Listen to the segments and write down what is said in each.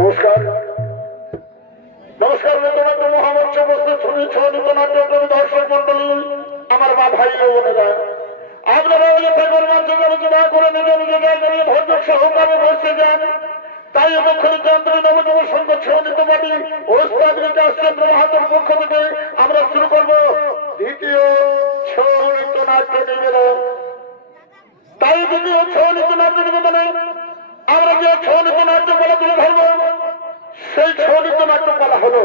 নমস্কার নমস্কার নতুন মহামঞ্চ উপস্থিত শুনেছ নতুন নাট্যপ্রেমী দর্শক মন্ডলী, আমার মা ভাই বোনেরা, আপনারা ঠাকুর মঞ্চে আলোচনা করে নিজ নিজ জায়গায় ধৈর্য সহকারে বসে যান। তাই মুখ্যমন্ত্রী যন্ত্রী নবযুব সংঘ ছৌনিত পার্টি ওস্তাদ রাজচন্দ্র মাহাতোর পক্ষ থেকে আমরা শুরু করব দ্বিতীয় ছৌ নৃত্য নাট্য নিবেদন। তাই দ্বিতীয় ছৌ নৃত্য নাট্য নিবেদনে আমরা যে ছৌ নৃত্য নাট্য বলে তুলে ধরব, সেই ছৌ নৃত্য নাট্য বলা হলো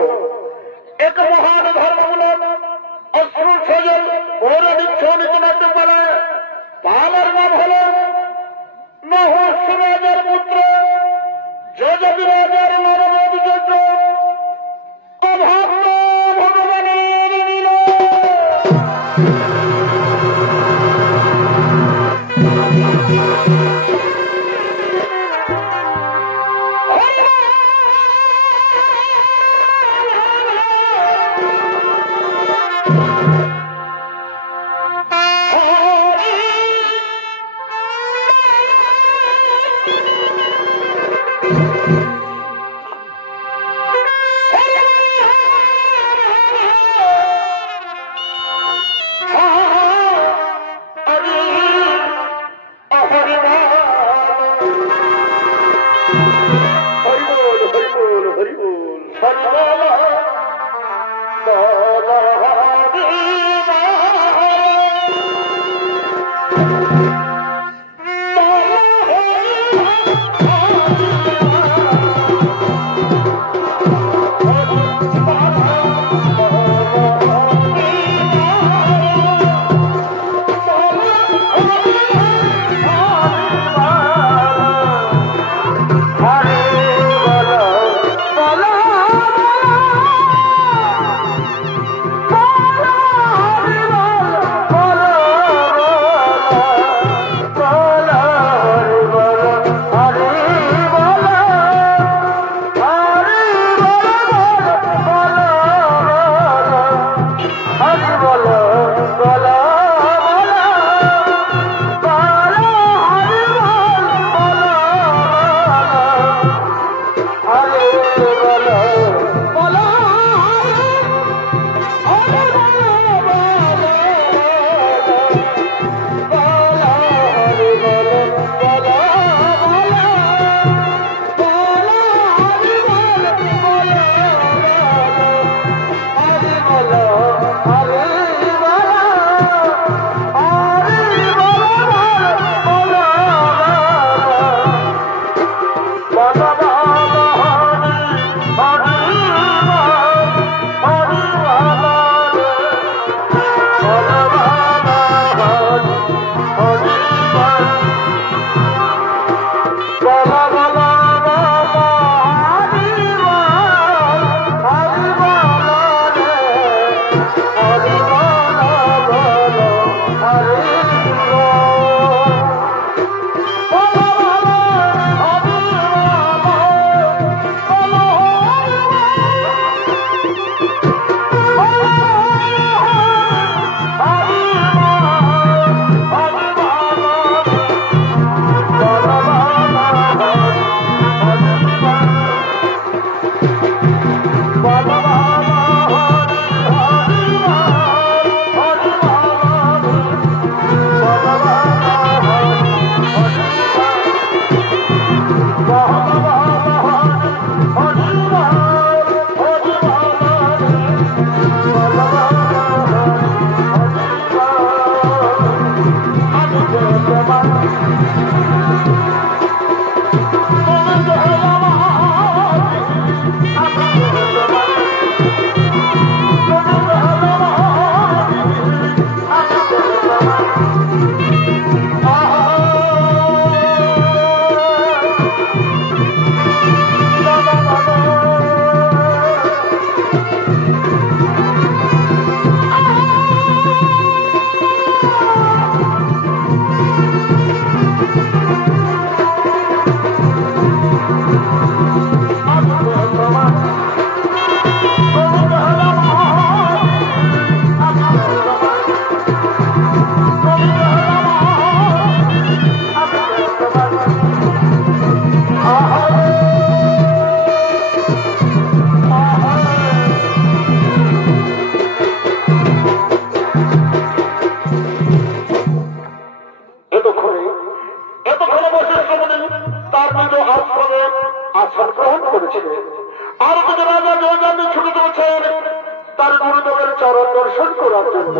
এক মহান ধর্মমূলক অশ্রুর সজল পৌরাণিক ছৌ নৃত্য নাট্য বলে। পালার নাম হল নহসুরাজের পুত্র যজবিরাজের নরমেদ যজ্ঞ অভক্ত ভগবানের লীলা। পদে আসন গ্রহণ করেছিলেন। আর যদি রাজা জয়জানি ছুটে চলছেন তার গুরুদেবের চরণ দর্শন করার জন্য।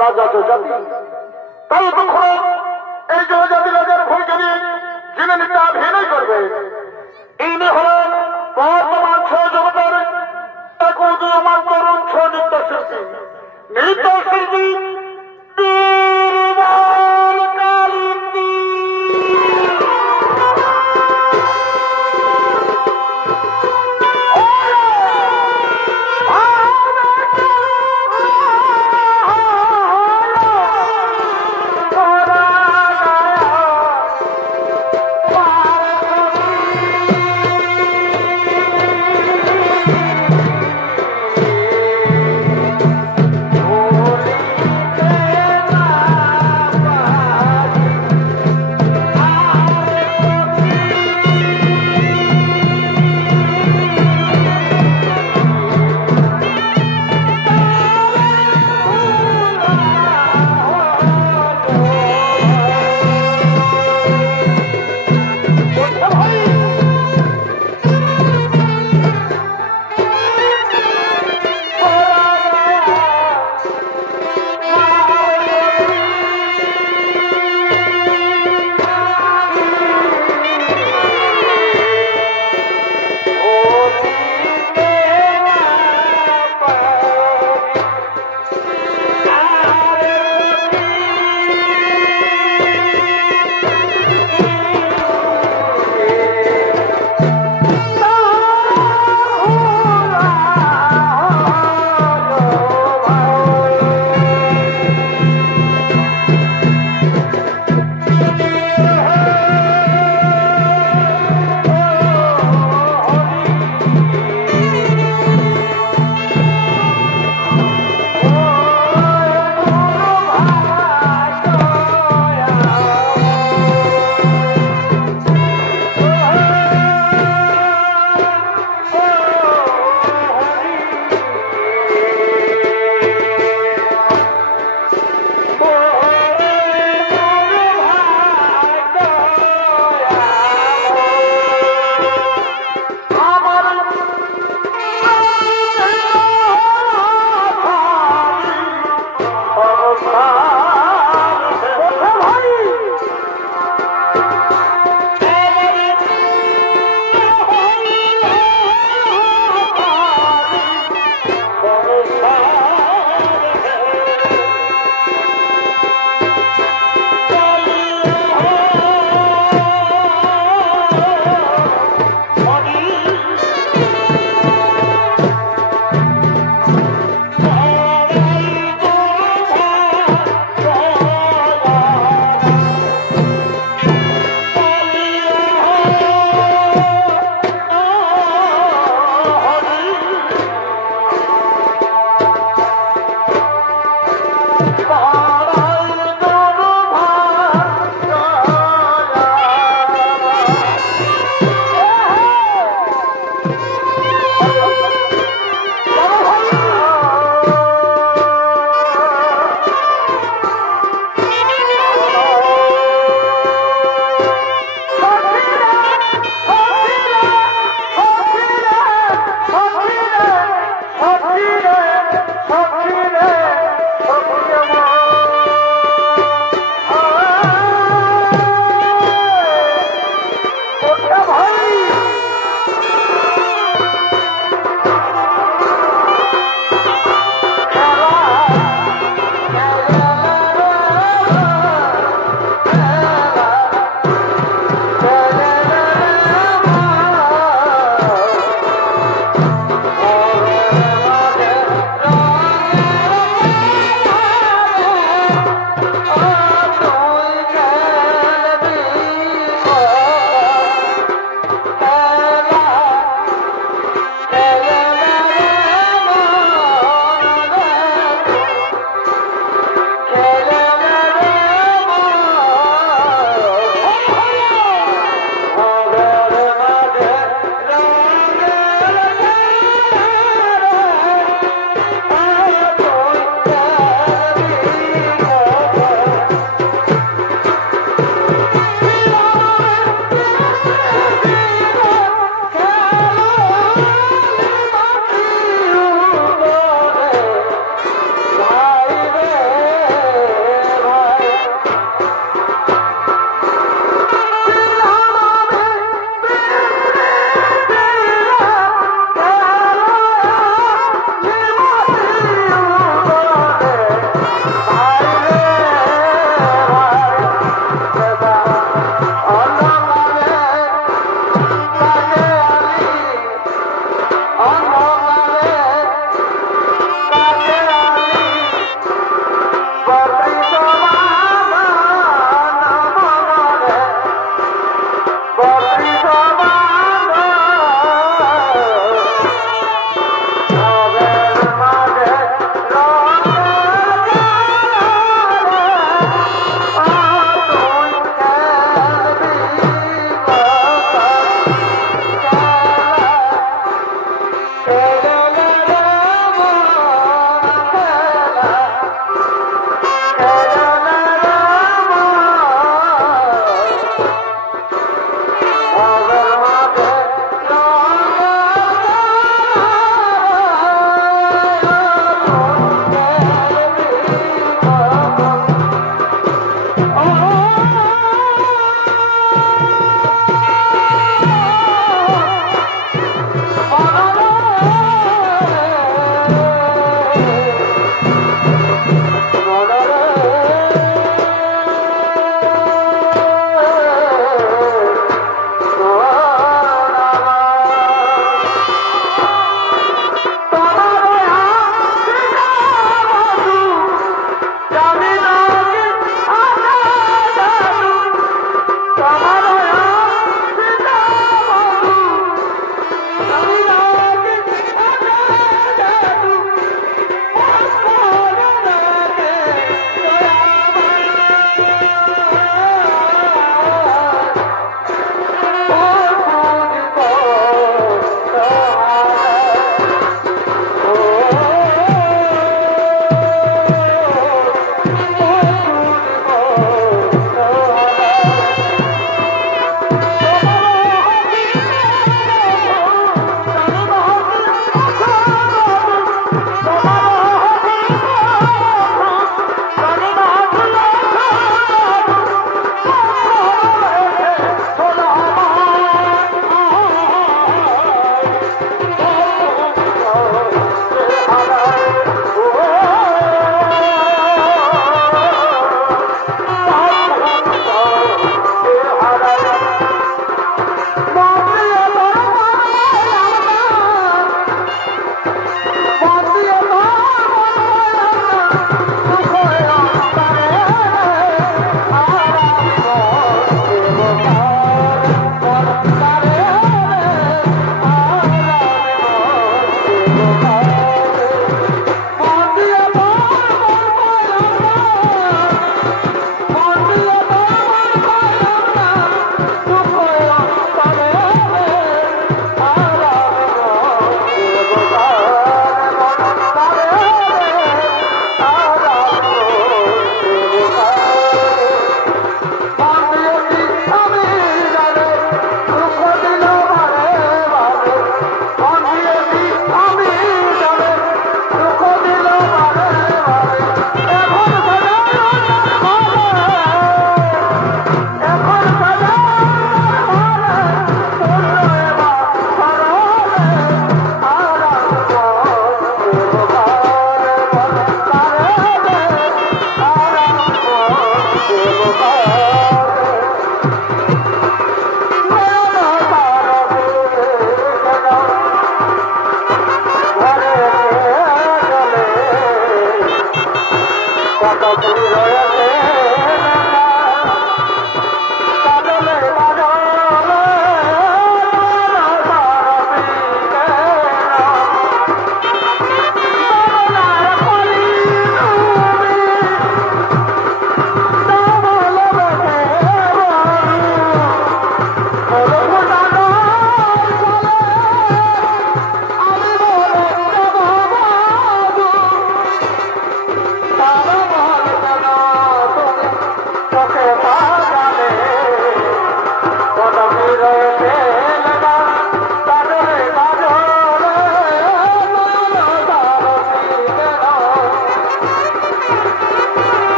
রাজা জয়জাতি তাই তখন এই জয়জাতি রাজার ভূমিকা নিয়ে জেনে নিতে অভিনয় করবে। ইনি হলেন বর্তমান ছয় জগতের এক উদীয়মান তরুণ ছয় নৃত্যশিল্পী নৃত্যশিল্পী বীরবল কালিন্দী।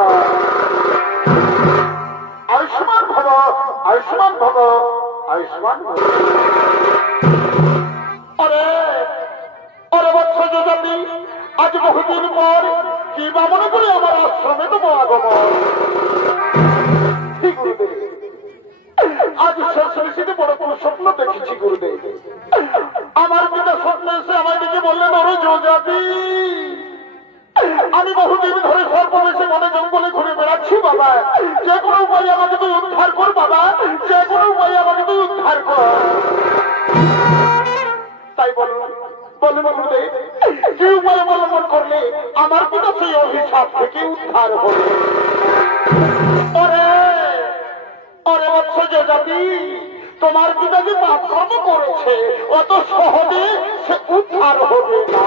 না। আয়ুষ্মান ভব, আয়ুষ্মান ভব, আয়ুষ্মান ভব। আরে আরে বৎস যদি আজ বহুদিন পর কি বা মনে করি আমার আশ্রমে তো আগমন। আজ শেষে বড় কোনো স্বপ্ন দেখেছি গুরুদেব। আমার পিতা স্বপ্ন এসে আমার দিকে বললেন, ওরে যোজাতি, আমি বহুদিন ধরে সর্বদেশে মনে জঙ্গলে ঘুরে বেড়াচ্ছি বাবা, যে কোনো উপায় আমাকে তুই উদ্ধার কর বাবা, যে কোনো উপায় আমাকে তুই উদ্ধার কর। তাই বলুন বলুন গুরুদেব, কি উপায় অবলম্বন করলে আমার পিতা সেই অভিশাপ থেকে উদ্ধার হবে? ওরে বৎস যোজাতি, তোমার পিতা যে পাপ কর্ম করেছে অত সহজে সে উদ্ধার হবে না।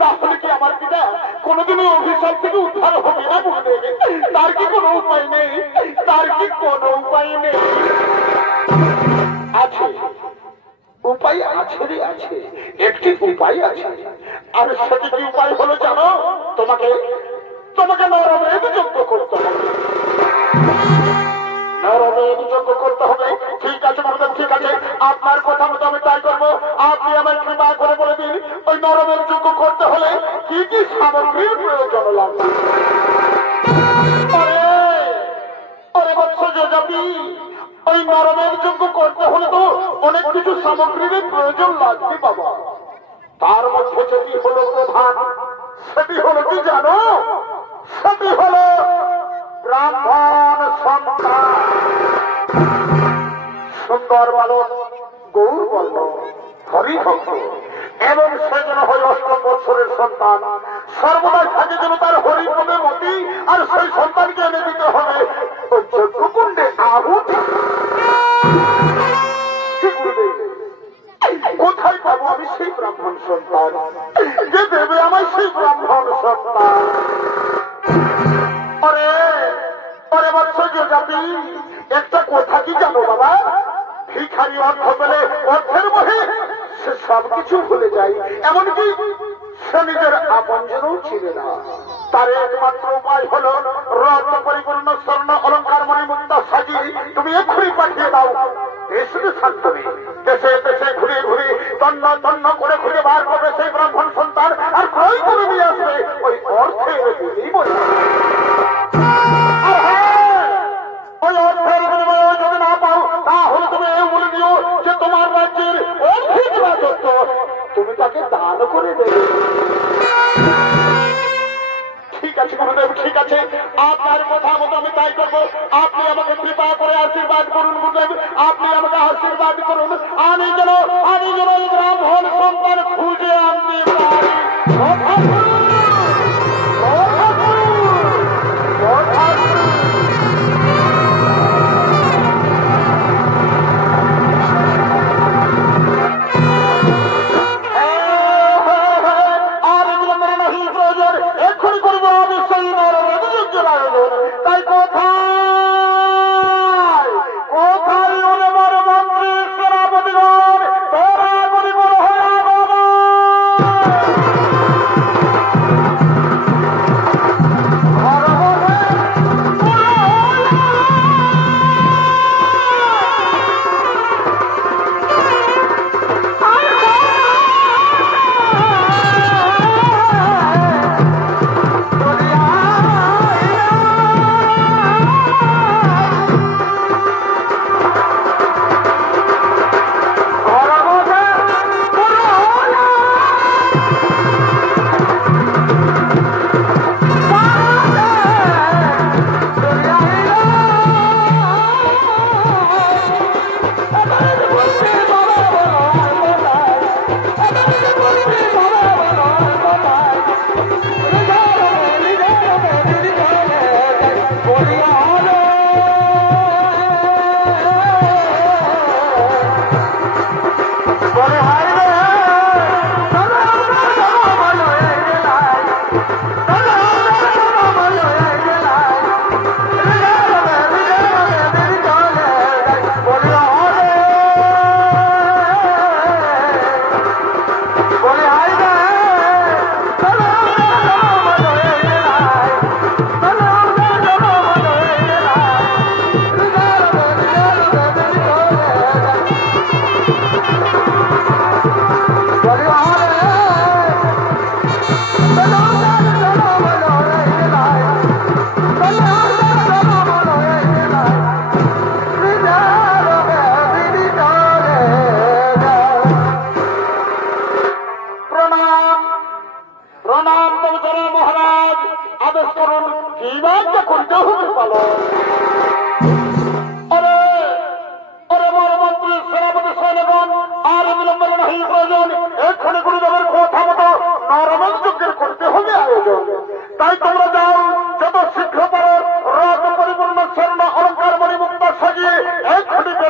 তাহলে কি আমার পিতা কোনোদিনই অভিশাপ থেকে উদ্ধার হবে না গুরুদেব? তার কি কোনো উপায় নেই? তার কি কোনো উপায় নেই? আছে, উপায় আছে রে আছে, একটি উপায় আছে। আর সেটি কি উপায় হলো জানো? তোমাকে তোমাকে নরমেদ যজ্ঞ করতে হবে। নরমেদ যজ্ঞ করতে হবে। ঠিক আছে গুরুদেব, ঠিক আছে, আপনার কথা মতো আমি তাই করবো। আপনি আমার কৃপা করে বলে দিন, ওই নরমেদ যজ্ঞ করতে হলে কি কি সামগ্রীর প্রয়োজন লাগবে? ওরে বৎস যোজাতি, ওই নরমেদ যজ্ঞ করতে হলে তো অনেক কিছু সামগ্রীর প্রয়োজন লাগবে বাবা। তার মধ্যে যেটি হলো প্রধান, সেটি হলো কি জানো? সেটি হলো ব্রাহ্মণ সন্তান। সুন্দর বালক, গৌর বর্ণ, হরিভক্ত, এবং সে যেন হয় ৮ বৎসরের সন্তান। সর্বদাই থাকে যেন তার হরিপদে মতি, আর সেই সন্তানকে এনে দিতে হবে ওই যজ্ঞকুণ্ডে আহুতি। কোথায় পাবো আমি সেই ব্রাহ্মণ সন্তান? যে দেবে আমার সেই ব্রাহ্মণ সন্তান? আরে বৎস যোজাতি, একটা কথা কি জানো বাবা? ভিখারি অর্থ পেলে অর্থের মোহে সে সবকিছু ভুলে যায়, এমনকি সে নিজের আপনজনও চিনে না। তার একমাত্র উপায় হলো রত্ন পরিপূর্ণ স্বর্ণ অলঙ্কার মণি মুক্তা সাজিয়ে তুমি এক্ষুনি পাঠিয়ে দাও। এসে শান্তনে দেশে দেশে ঘুরে ঘুরে তন্ন তন্ন করে খুঁজে বার করবে সেই ব্রাহ্মণ সন্তান, আর ক্রয় করে নিয়ে আসবে ওই অর্থের বিনিময়ে। ওই অর্থের বিনিময়ে যদি না পাও, তাহলে তুমি এই বলে দিও যে তোমার রাজ্যের অর্থিক রাজত্ব তুমি তাকে দান করে দেবে। ঠিক আছে গুরুদেব, ঠিক আছে, আপনার কথা মতো আমি তাই করবো। আপনি আমাকে কৃপা করে আশীর্বাদ করুন গুরুদেব, আপনি আমাকে আশীর্বাদ করুন। আমি যেন এই ব্রাহ্মণ সন্তান খুঁজে আনতে পারি। তাই কোথায় কোথায় উনি বড় মন্ত্রী সেনাপতিগণ, তোরা গুলি বড় হয়ে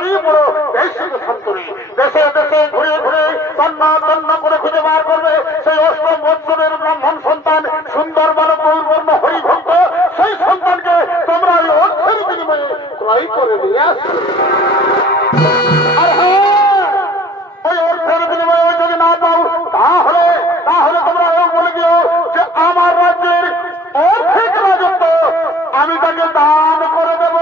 করি বড় বেশি সন্তরী দেশে দেশে ঘুরে ঘুরে তন্ন তন্ন করে খুঁজে বার করবে সেই অষ্টম বৎসরের ব্রাহ্মণ সন্তান সুন্দর বালক গৌরবর্ণ হরিভক্ত সেই সন্তানকে তোমরা ওই অর্থের বিনিময়ে ক্রয় করে নিয়ে আসবে। আর হ্যাঁ, ওই অর্থের বিনিময়ে যদি না পাও তাহলে তাহলে তোমরা এও বলে দিও যে আমার রাজ্যের অর্ধেক রাজত্ব আমি তাকে দান করে দেব।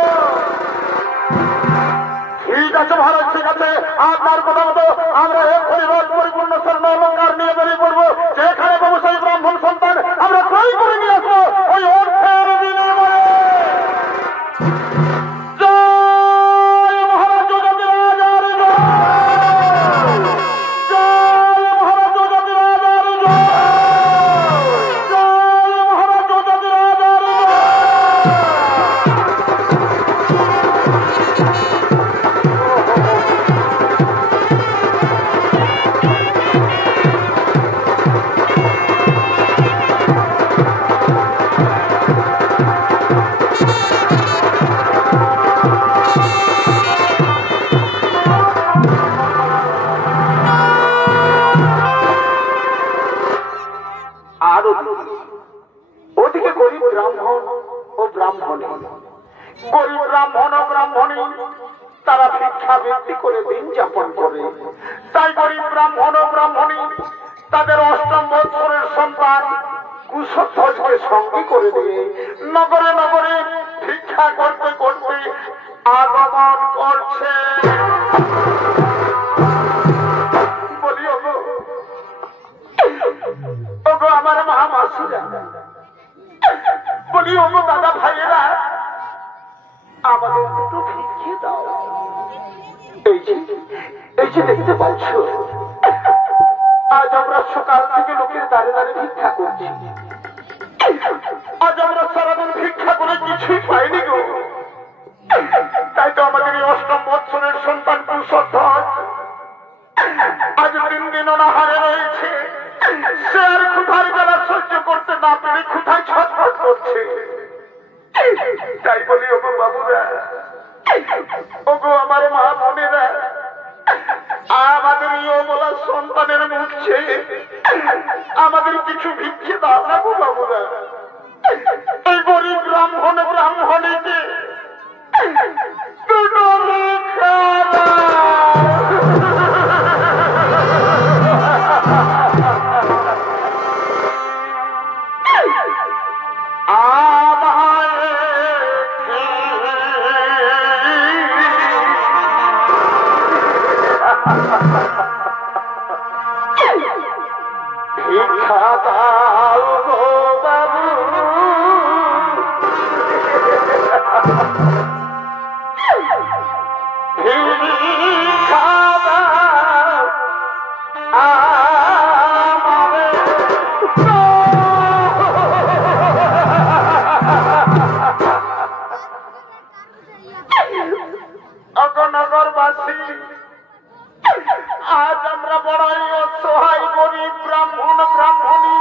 ঠিক আছে ভারত, ঠিক আছে, আপনার কথা মতো আমরা এক্ষুনি রথ পরিপূর্ণ স্বর্ণ অলঙ্কার নিয়ে বেরিয়ে পড়বো। যেখানে পাবো সেই ব্রাহ্মণ সন্তান আমরা ক্রয় করে নিয়ে আসবো ওই অর্থের বিনিময়ে। ওদিকে গরিব ব্রাহ্মণ ও ব্রাহ্মণী, গরিব ব্রাহ্মণ ও ব্রাহ্মণী তারা ভিক্ষাবৃত্তি করে দিন যাপন করে। তাই গরিব ব্রাহ্মণ ও ব্রাহ্মণী তাদের অষ্টম বৎসরের সন্তান কুশধ্বজকে সঙ্গী করে দিয়ে নগরে নগরে ভিক্ষা করতে করতে আগমন করছে। বলি ওগো আমার মা মাসিরা, বলি ওগো দাদা ভাইয়েরা, আমাদের দুটো ভিক্ষে দাও। এই যে দেখতে পাচ্ছ, আজ আমরা সকাল থেকে লোকের দাঁড়ে দাঁড়ে ভিক্ষা করছি। আজ আমরা সারাদিন ভিক্ষা করে কিছুই পাইনি গো। তাই তো আমাদের এই অষ্টম বৎসরের সন্তান কুশধ্বজ আজ 3 দিন অনাহারে রয়েছে। সে আর ক্ষুধার জ্বালা সহ্য করতে না পেরে ক্ষুধায় ছটফট করছে। তাই বলি ওগো বাবুরা, ওগো আমার মা বোনেরা, আমাদের এই অবলা সন্তানের মুখছে আমাদের কিছু ভিক্ষে দাও না গো বাবুরা। এই গরিব ব্রাহ্মণ ব্রাহ্মণীকে দুটো ভিক্ষা ভিক্ষা দাও গো বাবু, ভিক্ষা দাও আমারে। অগনগরবাসী, আজ আমরা বড়ই অসহায় গরিব ব্রাহ্মণ ব্রাহ্মণী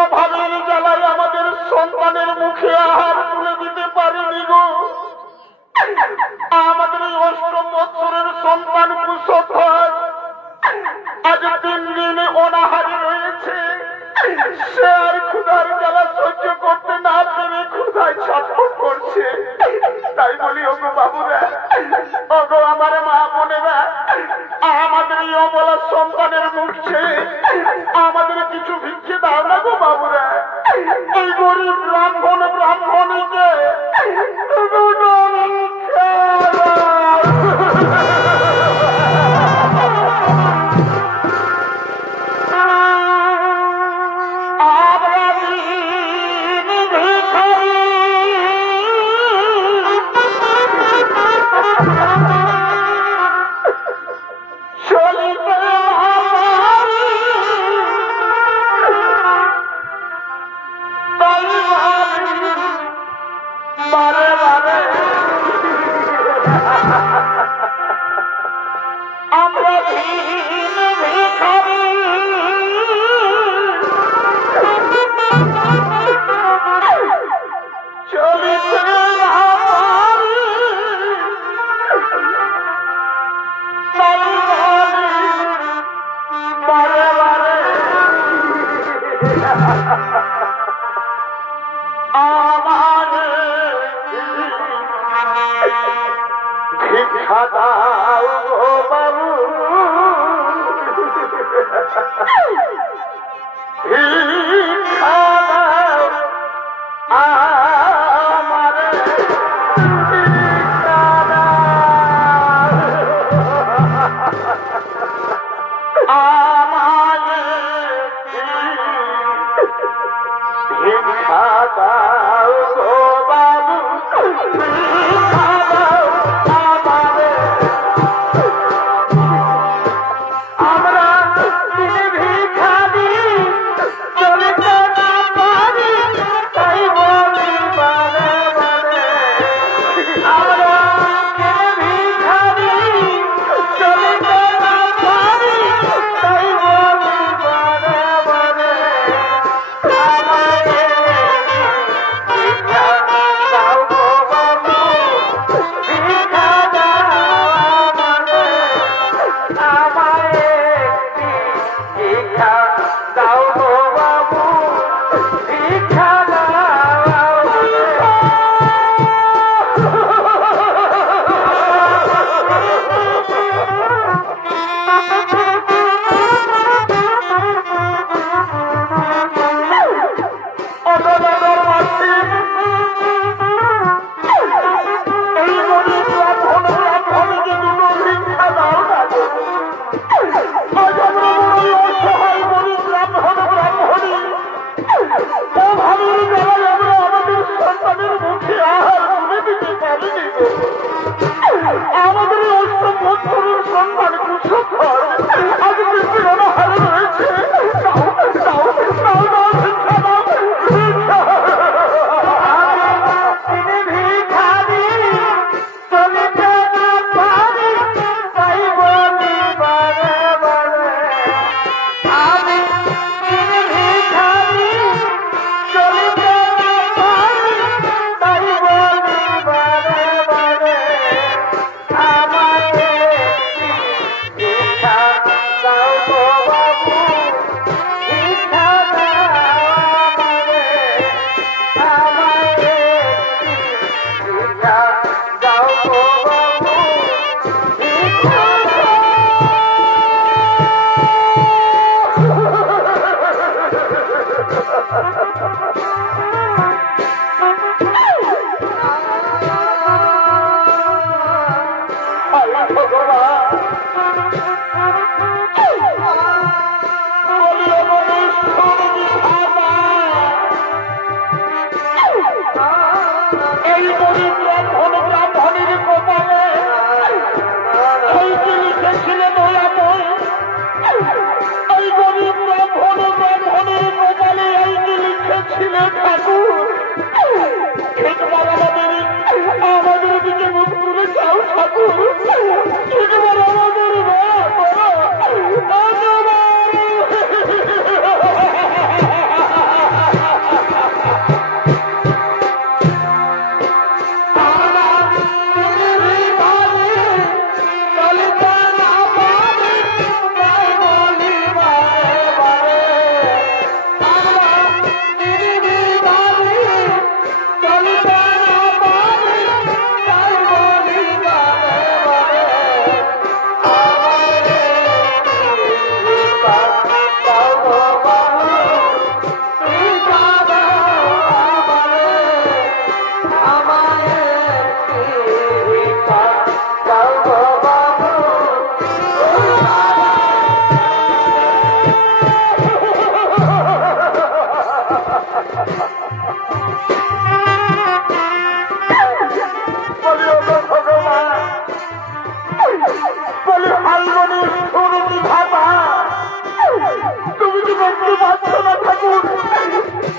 অভাবের জ্বালায় আমাদের সন্তানের মুখে আহার তুলে দিতে পারিনি গো। আমাদের এই অষ্টম বৎসরের সন্তান কুশধ্বজ আজ 3 দিন অনাহারে রয়েছে। সে আর ক্ষুধার জ্বালা সহ্য করতে না পেরে ক্ষুধায় ছটফট করছে। তাই বলি ওগো বাবুরা, ওগো আমার মা বোনেরা, আমাদের এই অবলা সন্তানের মুখছে আমাদের কিছু ভিক্ষে দাও না গো বাবুরা। এই গরিব ব্রাহ্মণ ব্রাহ্মণীকে বারে বারে ভিক্ষা দাও গো বাবু, ভিক্ষা দাও আমারে, ভিক্ষা দাও আমারে, ভিক্ষা দাও গো বাবু, ভিক্ষা দাও আমারে। আমরা ভিখারি চলিতে না পারি, তাই বলি বারে বারে। আমরা ভিখারি চলিতে না পারি, তাই বলি বারে বারে। আমাকে ভিক্ষা দাও গো বাবু, ভিক্ষা দাও আমারে। আমারে ভিক্ষা দাও গো বাবু, ভিক্ষা দাও আমারে। অগদাদার মাসি এই গরিব ব্রাহ্মণ ব্রাহ্মণীকে দুটো ভিক্ষা দাও না গো। আজ আমরা বড়ই অসহায় গরিব ব্রাহ্মণ ব্রাহ্মণী, ও ভাবির বেলায় আমরা আমাদের সন্তানের মুখে আহার তুলে দিতে পারিনি গো। আমাদের অষ্টম বছরের সন্তান কুশোধর আজ পৃথিবীর অনাহারে রয়েছে। দাও দাও দাও দাও ভিক্ষা দাও, ভিক্ষা। তিনি ভিখারি চলিতে না পারি, তাই বলি বারে বারে। আমি তিনি ভিখারি চলিতে না পারি, তাই বলি বারে বারে। আমাকে ভিক্ষা দাও গো বাবু, ভিক্ষা দাও আমারে। আমাকে ভিক্ষা দাও গো বাবু, ভিক্ষা দাও ভগবান। এই গরিব ব্রাহ্মণ ব্রাহ্মণীর কপালে এইটি লিখেছিলেন দয়াময়। এই গরিব ব্রাহ্মণ ব্রাহ্মণীর কপালে এইটি লিখেছিলেন ঠাকুর। একবার আমাদের দিকে মুখ তুলে যাও ঠাকুর, একবার আমাদের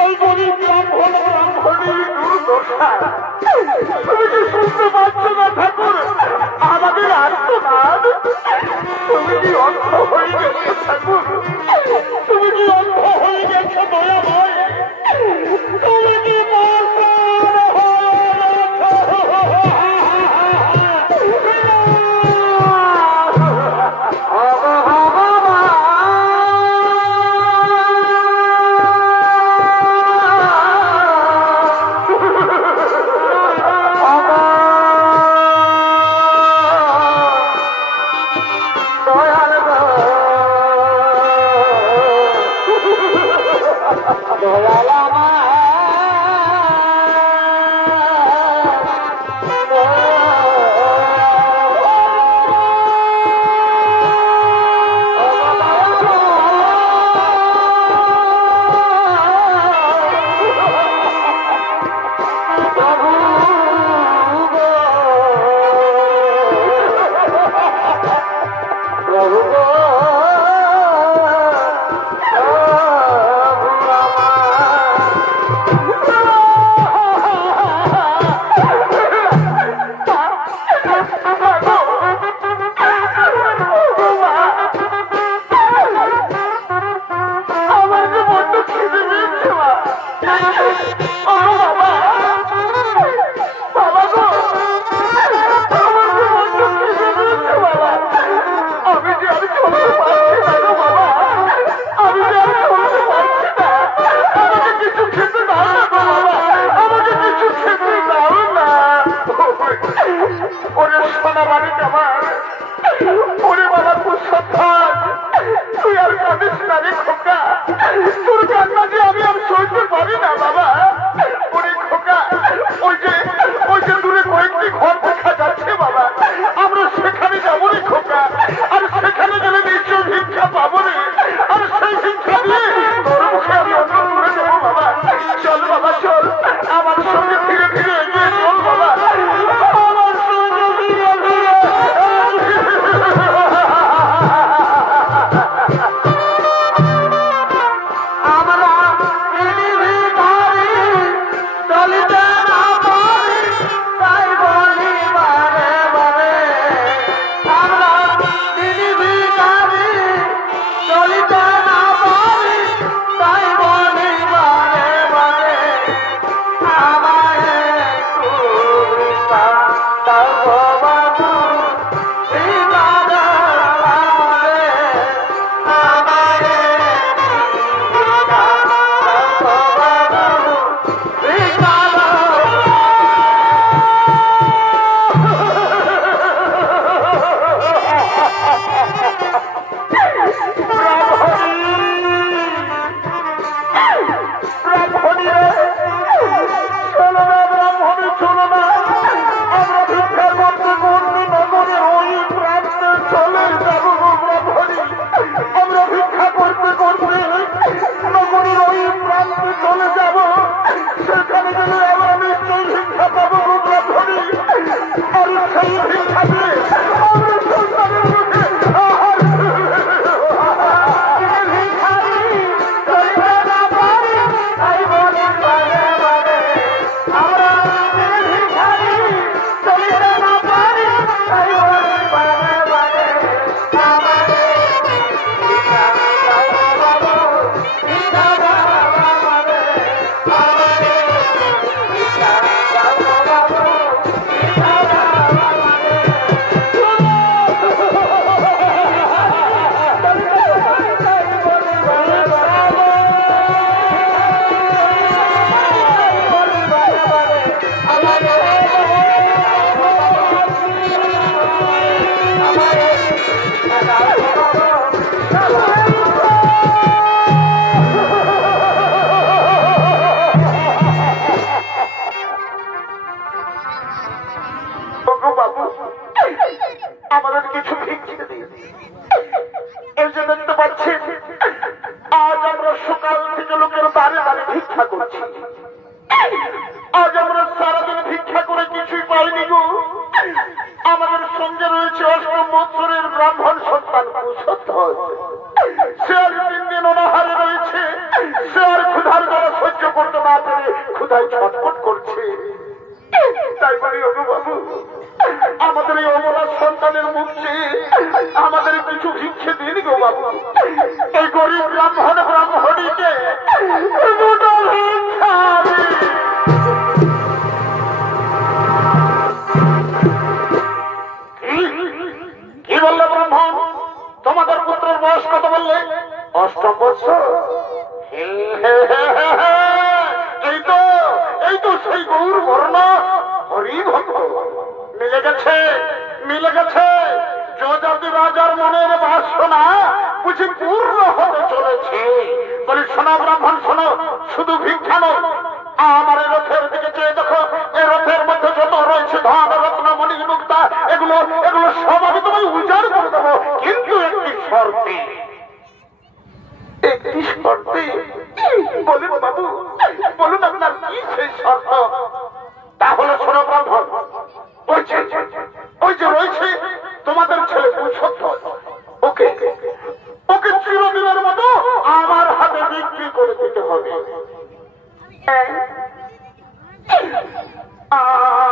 এই গরিব ব্রাহ্মণ ব্রাহ্মণীর দুর্দশা তুমি কি শুনতে পাচ্ছ না ঠাকুর? আমাদের আর্তনাদ। তুমি কি অন্ধ হয়ে গেছো ঠাকুর? তুমি কি অন্ধ হয়ে গেছো দয়াময়? তুমি কি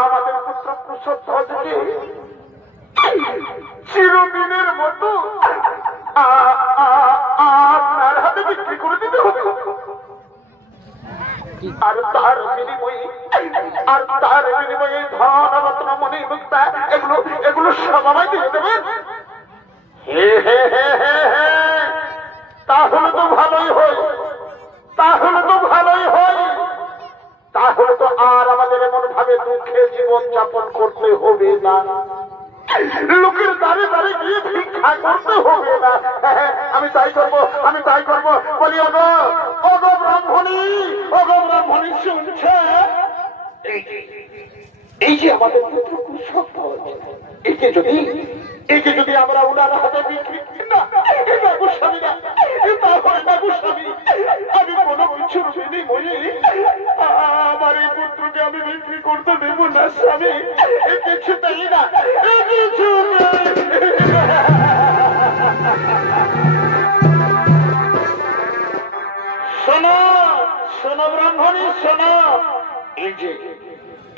আমাদের পুত্র কুশধ্বজকে ব্রাহ্মণী মুক্তা এগুলো এগুলো সব আমায় দিয়ে দেবেন? তাহলে তো ভালোই হয়, তাহলে তো ভালোই হয়, তাহলে তো আর আমাদের এমন ভাবে দুঃখে জীবন যাপন করতে হবে না, লোকের দ্বারে দ্বারে গিয়ে ভিক্ষা করতে হবে না। আমি তাই করবো, আমি তাই করবো। বলি ওগো ওগো ব্রাহ্মণী, ওগো ব্রাহ্মণী শুনছে? এই যে আমাদের পুত্র কুসম্ভব, একে যদি আমরা ওনার হাতে বিক্রি না, গোস্বামী না, তাহলে না গোস্বামী আমি কোনো কিছুর বিনিময়ে আমার এই পুত্রকে আমি বিক্রি করতে দেব না স্বামী। কিছুতেই না, কিছু শোনো শোনো ব্রাহ্মণী শোনো,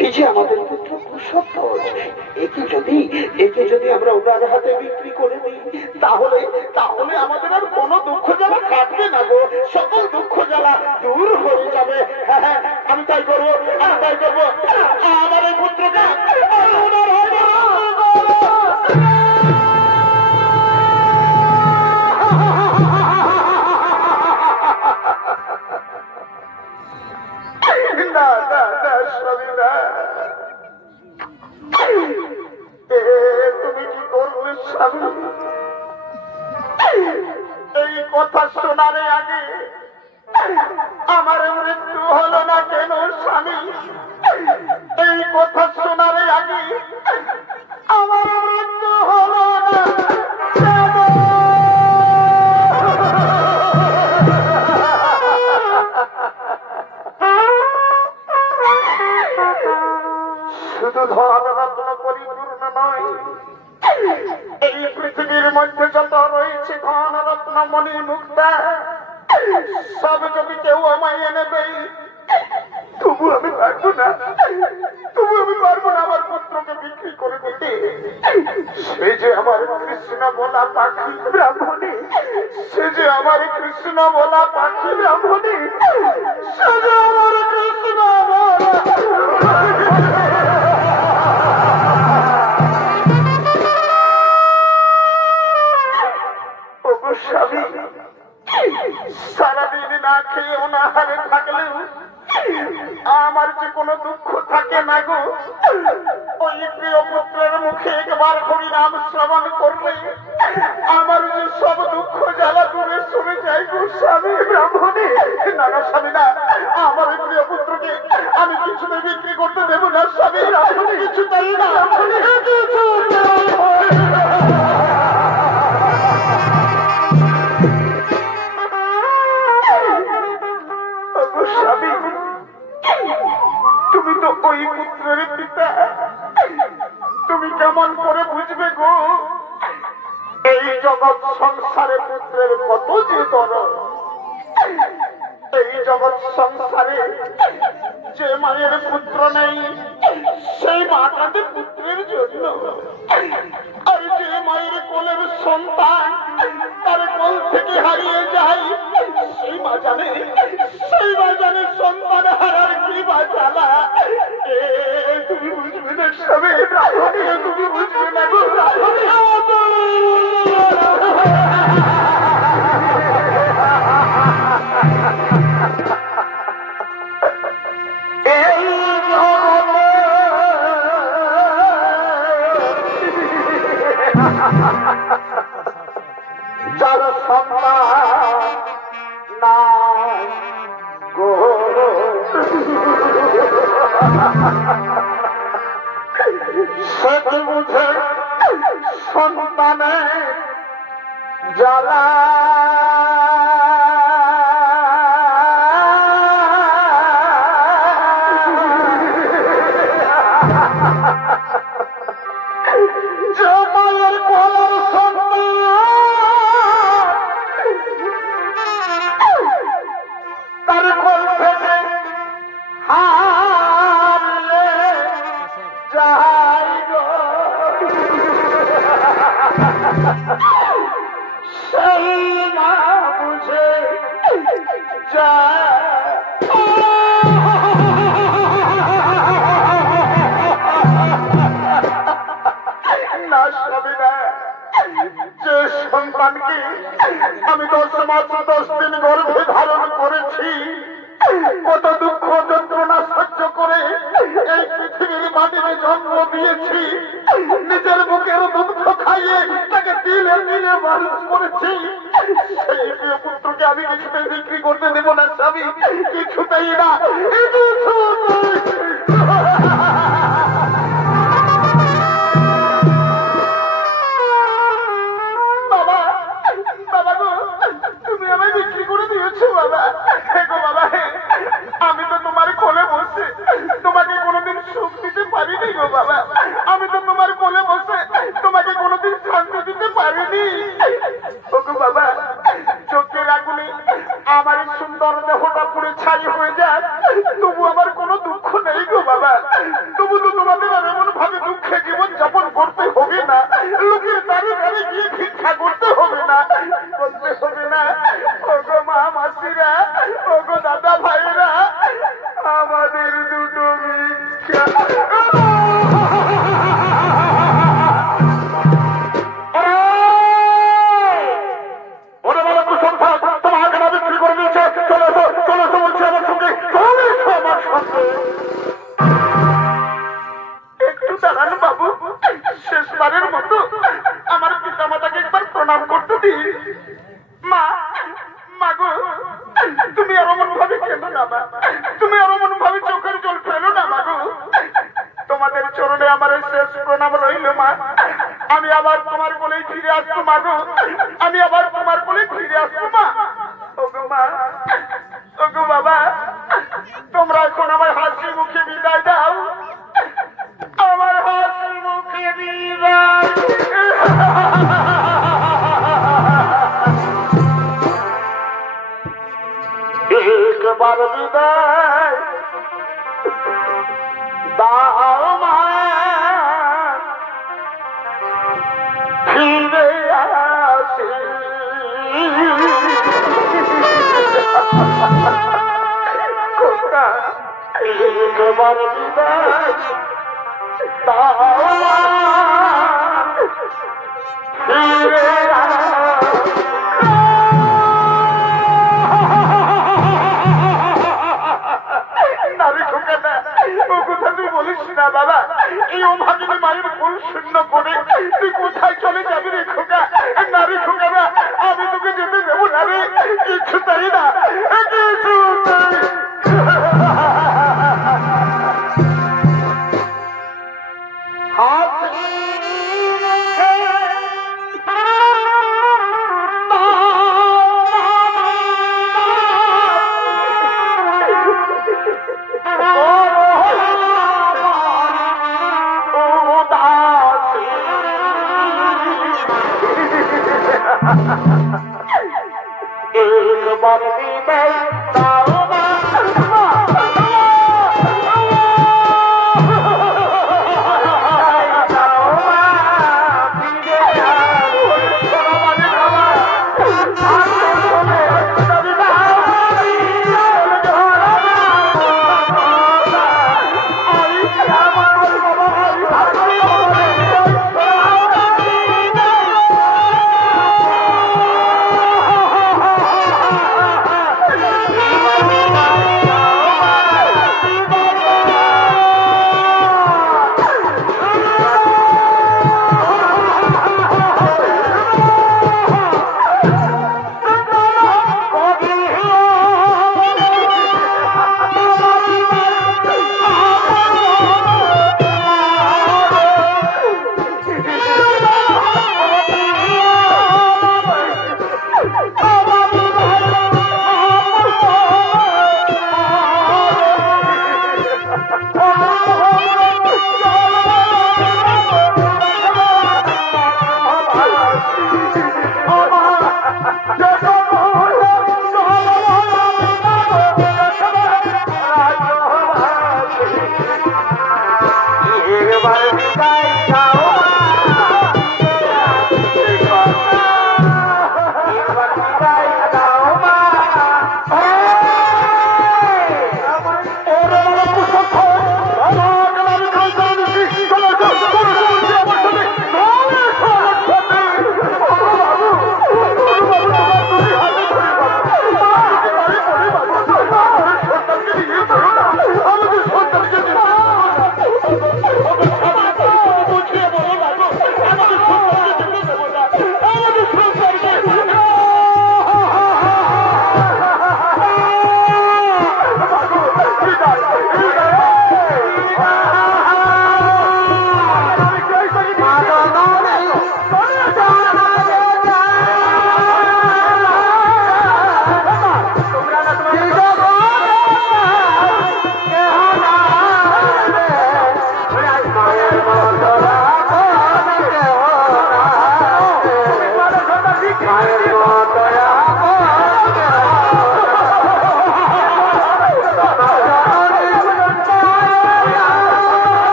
এই যে আমাদের পুত্র কুসম্ভব, একে যদি আমরা ওনার হাতে বিক্রি করে দিই, তাহলে তাহলে আমাদের আর কোনো দুঃখ জ্বালা কাটবে না গো, সকল দুঃখ জ্বালা দূর হয়ে যাবে। আমি তাই করবো, আমি তাই করবো। আমার এই পুত্রকে ওনার হাতে তুমি কি করলে স্বামী? এই কথা শোনার আগে আমার মৃত্যু হলো না কেন স্বামী? এই কথা শোনার আগে আমার মৃত্যু হলো না শুধু ধনরত্ন পরিপূর্ণ নয়, এই পৃথিবীর মধ্যে যত রয়েছে ধনরত্ন মণি মুক্তা সব যদি কেউ আমায় এনে দেয়, তবু আমি পারবো না, তবু আমি পারবো না আমার পুত্রকে বিক্রি করে দিতে। সে যে আমার কৃষ্ণ বলা পাখি ব্রাহ্মণী, সে যে আমার কৃষ্ণ বলা পাখি ব্রাহ্মণী, সে যে আমার কৃষ্ণ বলা স্বামী। সারাদিন না খেয়ে অনাহারে থাকলেও আমার যে কোনো দুঃখ থাকে না গো, ওই প্রিয় পুত্রের মুখে একবার হরিনাম শ্রবণ করলে আমার যে সব দুঃখ জ্বালা দূরে সরে যায় গো স্বামী। ব্রাহ্মণী না না স্বামী না, আমার ওই প্রিয় পুত্রকে আমি কিছুতে বিক্রি করতে দেবো না স্বামী। ব্রাহ্মণী কিছুতেই না, স্বামী তুমি তো ওই পুত্রের পিতা, তুমি কেমন করে বুঝবে গো এই জগৎ সংসারে পুত্রের কত যে দরদ। এই জগৎ সংসারে যে মায়ের পুত্র নেই সেই মা কাঁদে পুত্রের জন্য, আর যে মায়ের কোলের সন্তান তার কোল থেকে হারিয়ে যায় সেই মা জানে, সেই মা জানে সন্তান হারার কি বা জ্বালা। তুমি বুঝবে না সবে, তুমি বুঝবে না গো। যার সন্তান নাই গো সে বুঝে সন্তানের জ্বালা। যে মায়ের কোলের সন্তান তার কোল থেকে হারিয়ে যায় গো, সেই মা বুঝে যায়। সন্তানকে আমি 10 মাস 10 দিন গর্ভে ধারণ করেছি। কত দুঃখ যন্ত্রণা সহ্য করে এই পৃথিবীর মাটিতে জন্ম দিয়েছি। নিজের বুকের দুধ খাইয়ে তাকে দিলে দিলে মানুষ করেছি। সেই প্রিয় পুত্রকে আমি কিছুতেই বিক্রি করতে দেব না স্বামী, কিছুতেই না। বাবা বাবা গো, তুমি আমায় বিক্রি করে দিয়েছো বাবা। গো বাবা, আমি তো তোমার কোলে বসে তোমাকে কোনোদিন সুখ দিতে পারিনি গো বাবা। আমি তো তোমার কোলে বসে তোমাকে কোনোদিন শান্তি দিতে পারিনি। ওগো বাবা, চোখের আগুনে আমার সুন্দর দেহটা পুড়ে ছাই হয়ে যায়, তবু আমার কোনো দুঃখ নেই গো বাবা। তবু তো তোমাদের আর এমন ভাবে দুঃখে জীবন যাপন করতে হবে না, লোকের দাঁড়িয়ে দাঁড়িয়ে গিয়ে ভিক্ষা করতে হবে না, করতে হবে না। ওগো মা মাসিরা, ওগো দাদা ভাইরা, আমাদের দুটো ভিক্ষা। একটু দাঁড়ান বাবু, শেষবারের মতো আমার পিতা মাতাকে একবার প্রণাম করতে দিই। মা, মাগো, তুমি আর অমন ভাবে কেন না মা, তুমি আর অমন ভাবে চোখের জল ফেলো না মাগো। তোমাদের চরণে আমার শেষ প্রণাম রইল মা। আমি আবার তোমার কোলেই ফিরে আসবো মাগো, আমি আবার তোমার কোলে ফিরে আসবো মা। ওগো মা, ওগো বাবা, তোমরা এখন আমার হাসি মুখে বিদায় দাও, আমার হাসি মুখে বিদায়। একবার বিদায় দাও মা, ফিরে আসি। একবার বিদায় দাও মা, ফিরে বলিস না বাবা, এই অভাগিনী মায়ের কোল শূন্য করে তুই কোথায় চলে যাবি রে খোকা? না রে খোকা, না, আমি তোকে যেতে দেবো না রে, কিছুতেই না, কিছুতেই। একবার বিদায় দাও মা,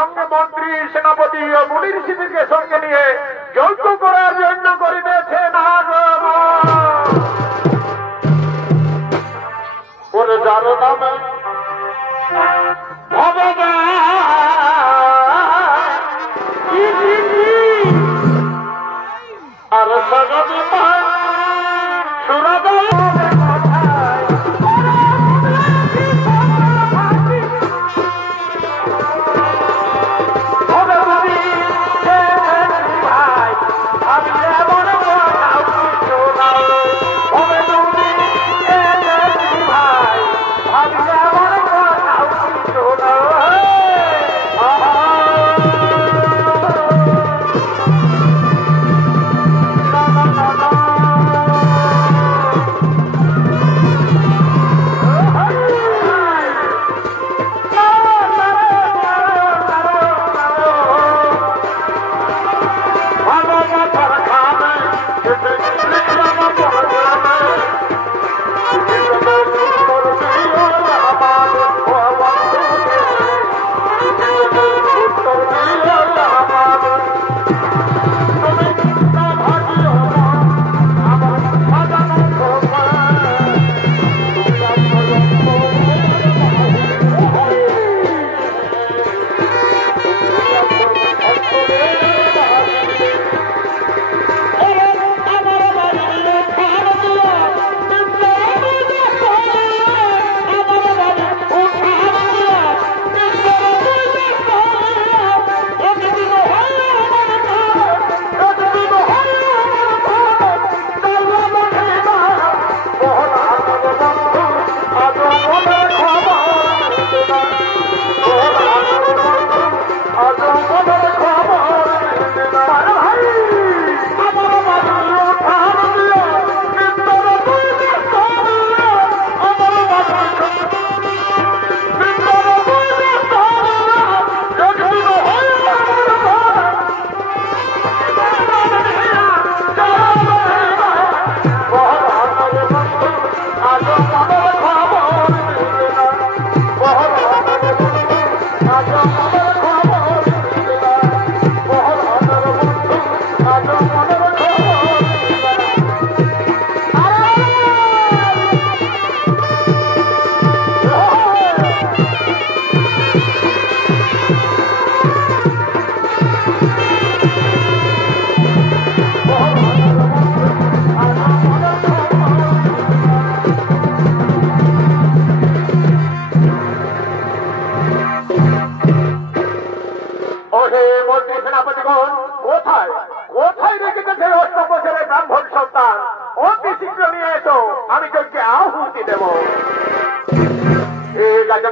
সঙ্গে মন্ত্রী সেনাপতি ও মুনির ঋষিদেরকে সঙ্গে নিয়ে যজ্ঞ করার জন্য করিতেছেন ওরে যার নামে আর সগতি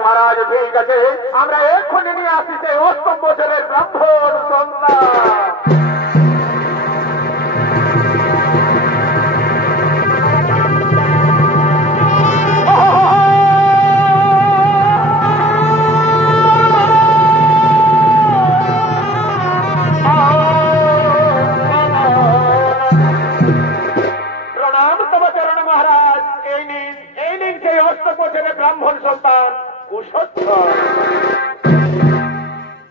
महाराज ठीक है আমরা এক্ষুনি নিয়ে আসিছে অষ্টম বছরের ব্রাহ্মণ সন্তান ব্রাহ্মণ সন্তান কুশধ্বর।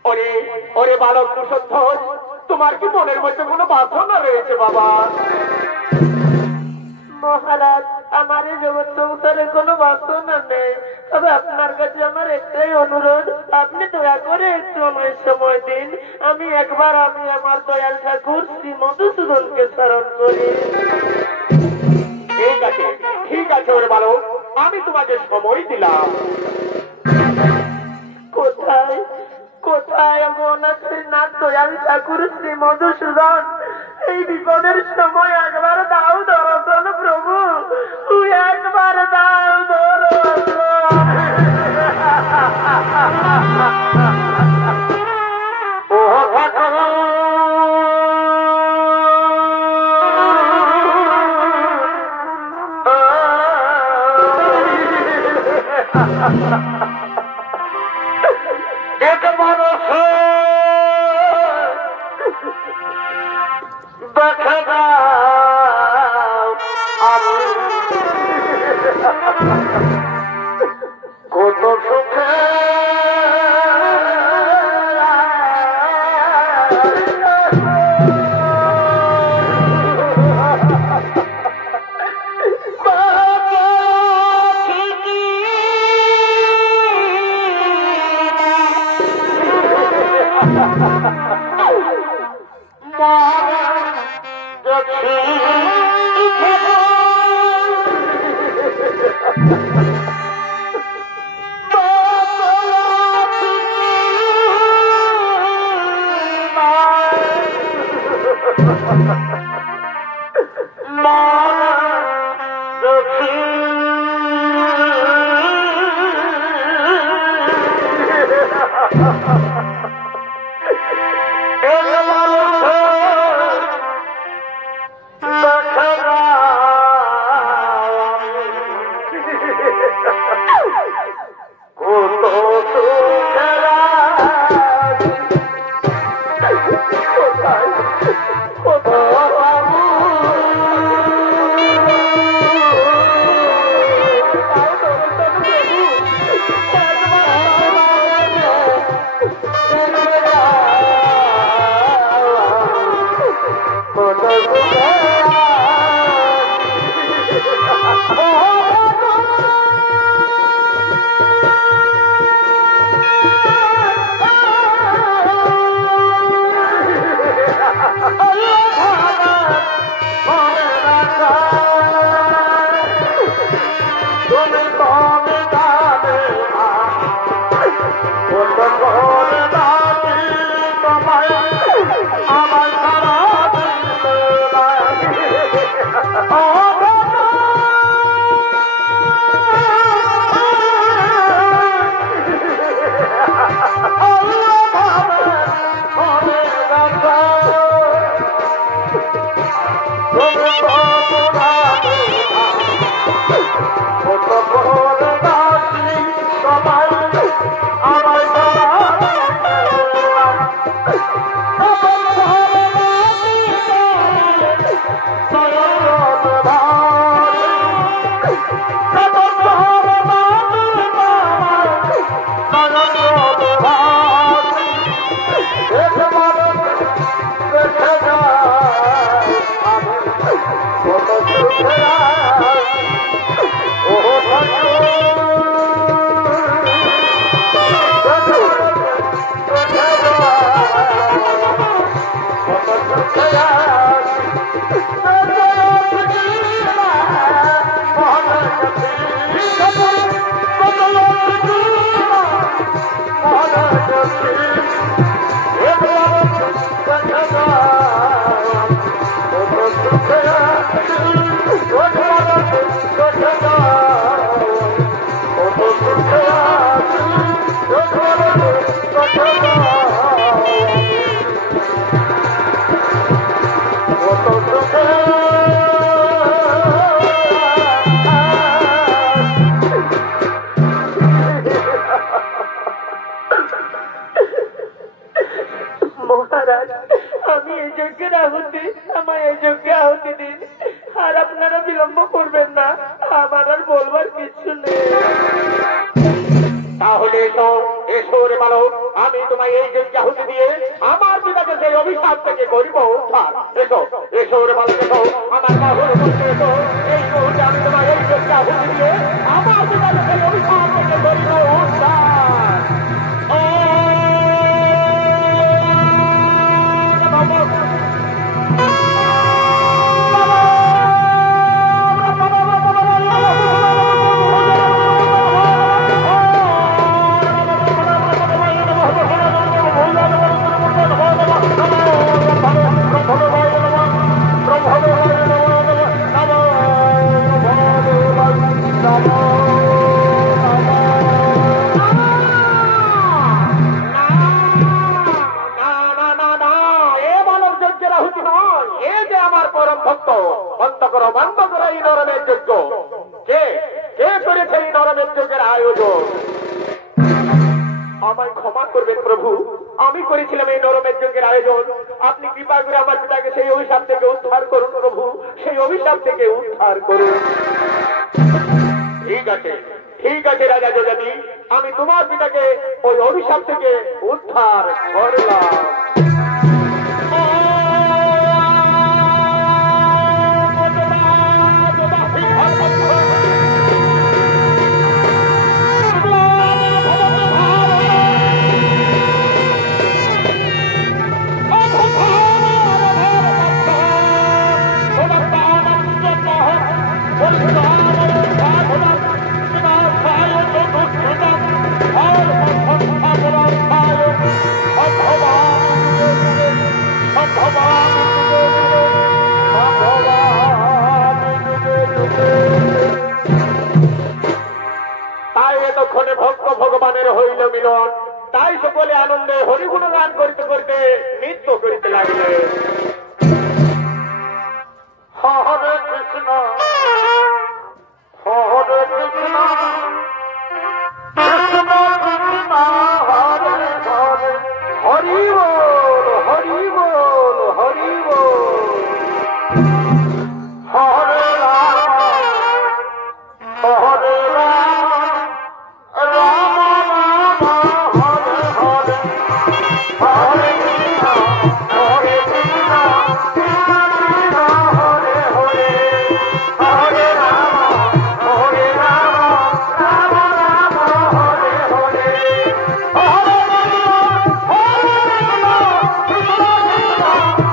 ওরে ওরে বালক কুশধ্বর, তোমার কি মনের মধ্যে কোনো বাসনা রয়েছে বাবা? মহারাজ, আমার এই জগৎ সংসারে কোনো বাসনা নেই, তবে আপনার কাছে আমার একটাই অনুরোধ, আপনি দয়া করে একটু আমায় সময় দিন। আমি আমার দয়াল ঠাকুর শ্রী মধুসূদনকে স্মরণ করি। ঠিক আছে ওরে বালক, আমি তোমাকে সময় দিলাম। কোথায় কোথায় অনাথের দয়াল ঠাকুর শ্রী মধুসূদন? এই বিপদের সময় একবার দাও দর্শন প্রভু, একবার দাও দর্শন। এক মানুষ দেখা দাও কত সুখে আমি এই যজ্ঞের আহুতি, আমায় এই যজ্ঞে আহুতি দিন। আর আপনারা বিলম্ব করবেন না, আমার আর বলবার কিছু নেই। তাহলে এসো, এসো রে বালক, আমি তোমায় এই যে আহুতি দিয়ে আমার পিতাকে সেই অভিশাপ থেকে করিব উদ্ধার। এসো, এসো রে বালক, এসো আমার বাহুর মধ্যে এসো। এই মুহূর্তে আমি তোমায় এই যে আহুতি দিয়ে আমার পিতাকে সেই অভিশাপ থেকে করিব উদ্ধার। আমায় ক্ষমা করবেন প্রভু, আমি করেছিলাম এই নরমের যজ্ঞের আয়োজন। আপনি কৃপা করে আমার পিতাকে সেই অভিশাপ থেকে উদ্ধার করুন প্রভু, সেই অভিশাপ থেকে উদ্ধার করুন। ঠিক আছে, ঠিক আছে রাজা যোজাতি, আমি তোমার পিতাকে ওই অভিশাপ থেকে উদ্ধার করলাম। তাই এতক্ষণে ভক্ত ভগবানের হইল মিলন, তাই সকলে আনন্দে হরিগুণ গান করিতে করিতে নৃত্য করিতে লাগিলে। হরে কৃষ্ণ হরে কৃষ্ণ কৃষ্ণ কৃষ্ণ হরে হরে, হরি বল হরি বল হরি বল। হরে রাম হরে রাম রাম রাম হরে হরে, হরে কৃষ্ণ হরে কৃষ্ণ কৃষ্ণ কৃষ্ণ হরে হরে, হরে রাম হরে রাম রাম রাম হরে হরে, হরে কৃষ্ণ হরে কৃষ্ণ কৃষ্ণ কৃষ্ণ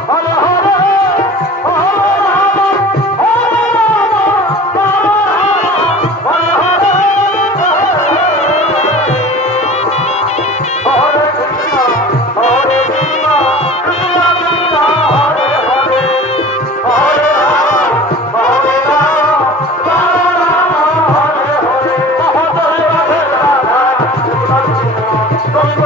হরে হরে, হরে রাম হরে রাম রাম রাম হরে হরে, হরে কৃষ্ণ হরে কৃষ্ণ কৃষ্ণ কৃষ্ণ হরে হরে, হরে রাম হরে রাম রাম রাম হরে হরে, হরে রাধে রাধা কৃষ্ণ কৃষ্ণ